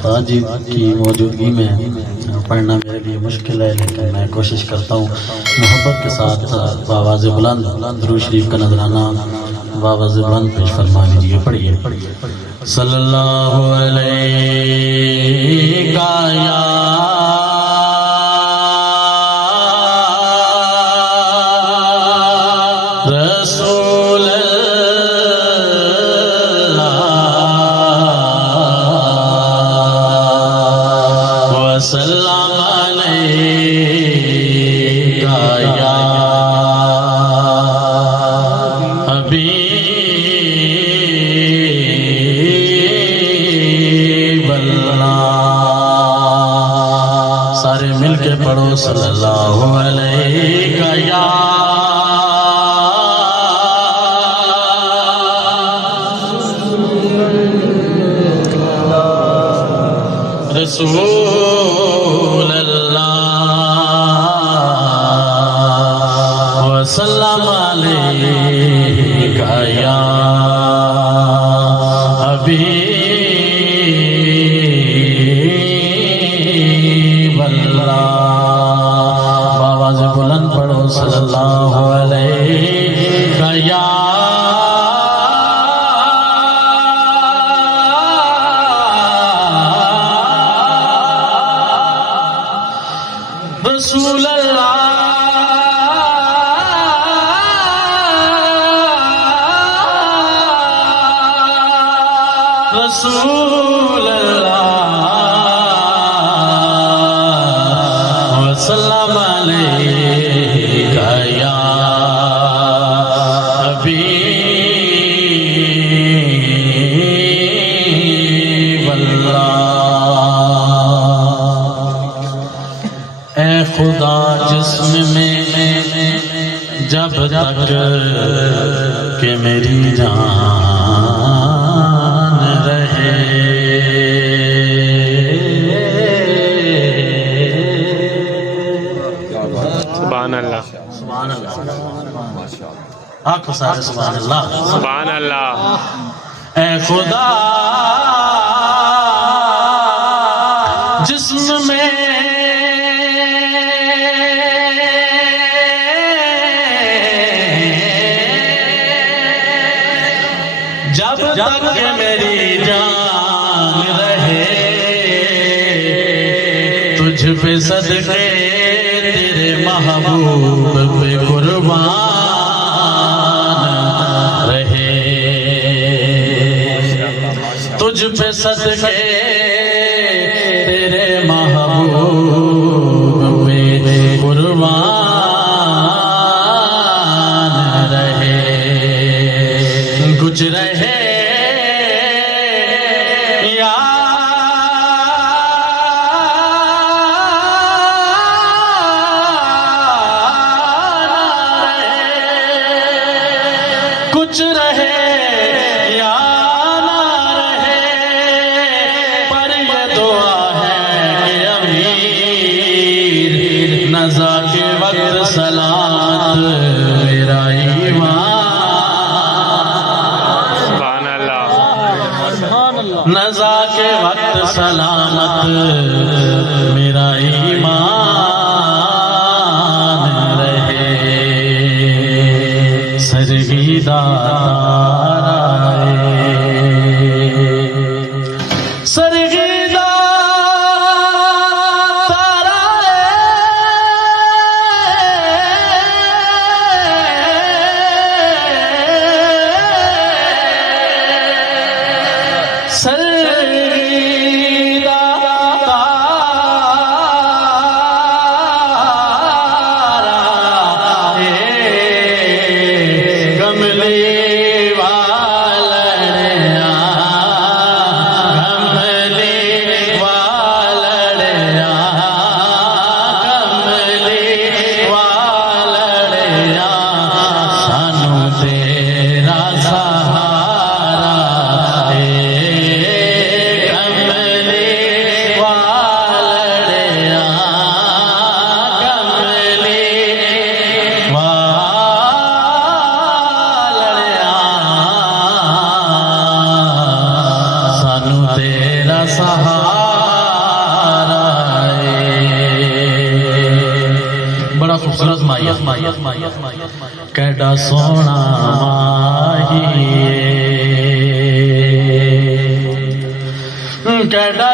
उस्ताद जी की मौजूदगी में पढ़ना मेरे लिए मुश्किल है, लेकिन मैं कोशिश करता हूँ मोहब्बत के साथ बावाज़ बुलंद दुरूद शरीफ का नजराना बावाज़ बुलंद पेश फरमा लीजिए। पढ़िए सल्लल्लाहु अलैहि या रसूल अल्लाह वसल्लम अलैका या हबीब अल्लाह। सारे मिलके पढ़ो सल्लल्लाहु अलैका या रसूल अल्लाह वसल्लम अलैका या हबीब अल्लाह। आवाज़ बुलंद पढ़ो सल्लल्लाहु अलैका या रसूल अल्लाह रसूल अल्लाह वसल्लम अलैका या हबीब अल्लाह। ऐ खुदा जिस्म में जब तक के मेरी जान रहे, सुभान अल्लाह सुभान अल्लाह आखो सारे सुभान अल्लाह सुभान अल्लाह। ऐ खुदा जिस्म में जब तक मेरी जान रहे, तुझ पे सदके तेरे महबूब पे कुर्बान रहे, तुझ पे सदके तेरे महबूब पे कुर्बान रहे। कुछ रहे कुछ रहे या ना रहे, पर ये दुआ है कि अमीर नज़ा के वक्त सलात मेरा ईमान, सुभान अल्लाह नज़ा के वक्त सलामत मेरा ईमान रहे। सरगीदार तेरा सहारा कैडा सोना माही कैडा